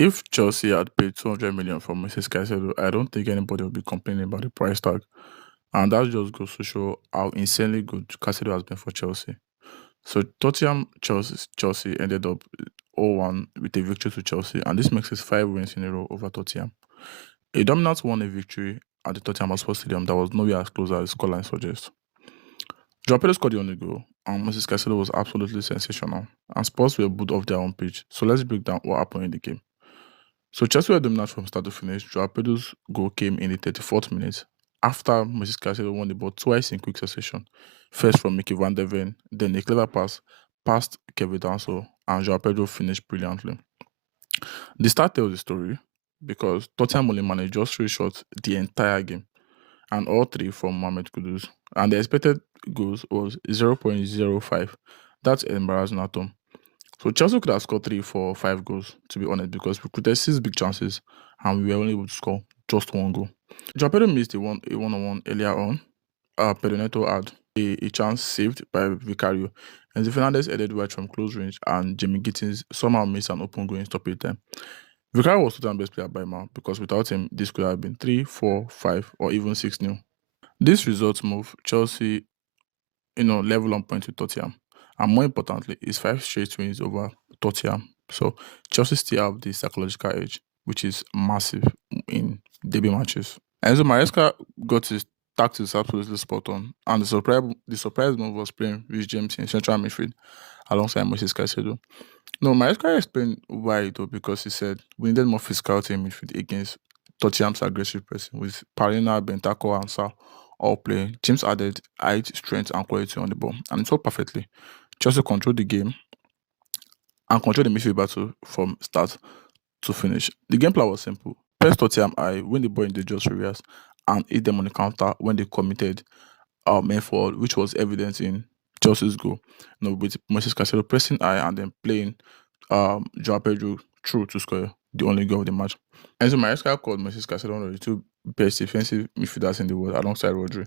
If Chelsea had paid 200 million for Moises Caicedo, I don't think anybody would be complaining about the price tag. And that just goes to show how insanely good Caicedo has been for Chelsea. So Tottenham Chelsea ended up 0-1 with a victory to Chelsea, and this makes it 5 wins in a row over Tottenham. A dominant won a victory at the Tottenham Hotspur Stadium that was nowhere as close as the scoreline suggests. Joao Pedro scored the only goal, and Moises Caicedo was absolutely sensational. And Spurs were booed off their own pitch. So let's break down what happened in the game. So Chelsea were dominant from start to finish. Joao Pedro's goal came in the 34th minute after Moises Caicedo won the ball twice in quick succession. First from Mickey van der Ven, then a clever pass past Kevin Danso, and Joao Pedro finished brilliantly. The start tells the story because Tottenham only managed just 3 shots the entire game, and all three from Mohammed Kudus. And the expected goals was 0.05. That's embarrassing at home. So Chelsea could have scored 3, 4, 5 goals, to be honest, because we created 6 big chances and we were only able to score just 1 goal. Joao Pedro missed a one-on-one earlier on. Pedro Neto had a chance saved by Vicario. And Fernandez headed right from close range, and Jamie Gittins somehow missed an open goal in stoppage time. Vicario was Tottenham's best player by now, because without him, this could have been 3, 4, 5, or even 6-0. This result move Chelsea, level on points with Tottenham. And more importantly, it's 5 straight wins over Tottenham. So Chelsea still have the psychological edge, which is massive in derby matches. Enzo Maresca got his tactics absolutely spot on. And the surprise move was playing Rhys James in central midfield alongside Moises Caicedo. No, Maresca explained why though, because he said we needed more physicality in midfield against Tottenham's aggressive pressing with Parina, Bentancur, and Sa all playing. James added height, strength, and quality on the ball, and it worked perfectly. Chelsea controlled the game and controlled the midfield battle from start to finish. The game plan was simple: press Tottenham high, win the ball in dangerous areas, and hit them on the counter when they committed main forward, which was evident in Chelsea's goal. With Moises Caicedo pressing high and then playing Joao Pedro through to score the only goal of the match. Enzo Maresca called Moises Caicedo one of the two best defensive midfielders in the world alongside Rodri.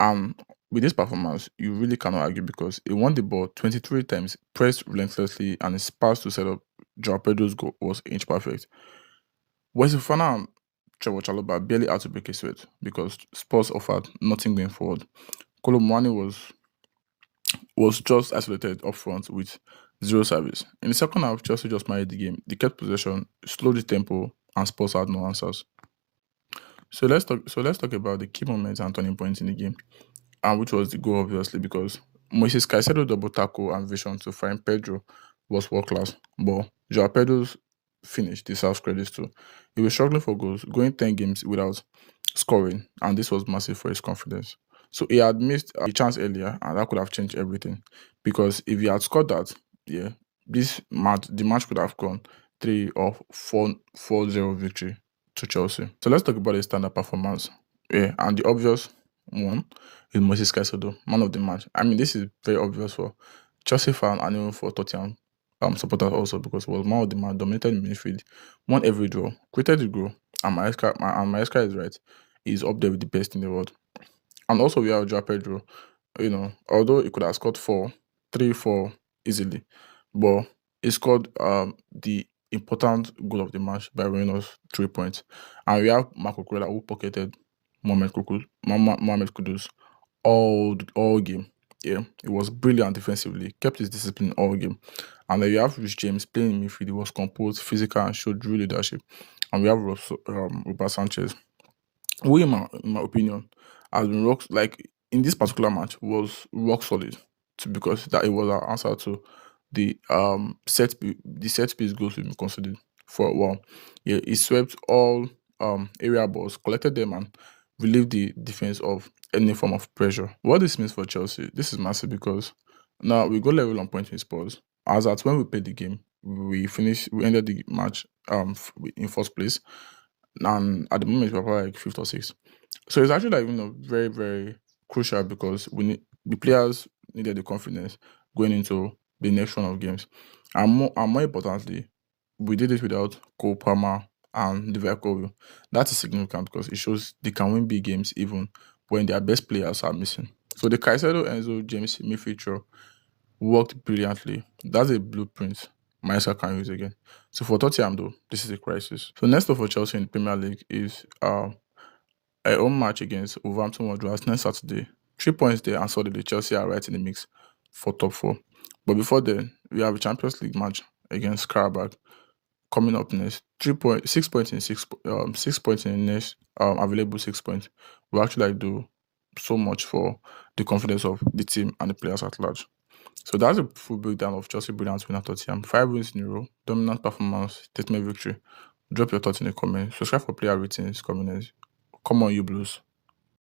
And with this performance, you really cannot argue because he won the ball 23 times, pressed relentlessly, and his pass to set up Joao Pedro's goal was inch perfect. Wesley Fofana and Trevor Chalobah barely had to break a sweat because Spurs offered nothing going forward. Kolo Muani was just isolated up front with zero service. In the second half, Chelsea just managed the game. They kept possession, slowed the tempo, and Spurs had no answers. So let's talk about the key moments and turning points in the game, and which was the goal obviously because Moises Caicedo double tackle and vision to find Pedro was world class. But Joao Pedro's finish deserves credit too. He was struggling for goals, going 10 games without scoring, and this was massive for his confidence. So he had missed a chance earlier, and that could have changed everything. Because if he had scored that, yeah, the match could have gone 3 or 4-0 victory to Chelsea. So let's talk about his standard performance. Yeah, and the obvious one is Moises Caicedo, man of the match. I mean, this is very obvious for Chelsea fan and even for Tottenham supporters also because he was man of the match, dominated in midfield, won every draw, created the goal, and Maresca is right. He's up there with the best in the world. And also we have Joao Pedro, although he could have scored 4 easily, but he scored the important goal of the match by winning us 3 points. And we have Marco Cucurella who pocketed Mohamed Kudus all game. Yeah, it was brilliant defensively, kept his discipline all game. And then you have Rich James playing in midfield. He was composed, physical, and showed real leadership. And we have Robert Sanchez, who, in my opinion, has been in this particular match was rock solid, because that it was our answer to the set piece goals we've been considered for a while. Yeah, he swept all area balls, collected them, and relieved the defense of any form of pressure. What this means for Chelsea, this is massive because now we go level on points with Spurs. As at when we played the game, we ended the match in first place, and at the moment we're probably like fifth or sixth. So it's actually very, very crucial because the players needed the confidence going into the next round of games. And more importantly, we did it without Cole Palmer and Liverpool. That is significant because it shows they can win big games even when their best players are missing. So the Caicedo, Enzo, James midfield worked brilliantly. That's a blueprint Maestro can use again. So for Tottenham though, this is a crisis. So next up for Chelsea in the Premier League is a home match against Wolverhampton Wanderers next Saturday. 3 points there, and suddenly Chelsea are right in the mix for top four. But before then, we have a Champions League match against Karabakh coming up next. 6 points in 6 points in the next available 6 points. We actually like do so much for the confidence of the team and the players at large. So that's a full breakdown of Chelsea brilliant win at Tottenham. 5 wins in a row, dominant performance, statement victory. Drop your thoughts in the comments. Subscribe for player ratings, comments. Come on, you Blues.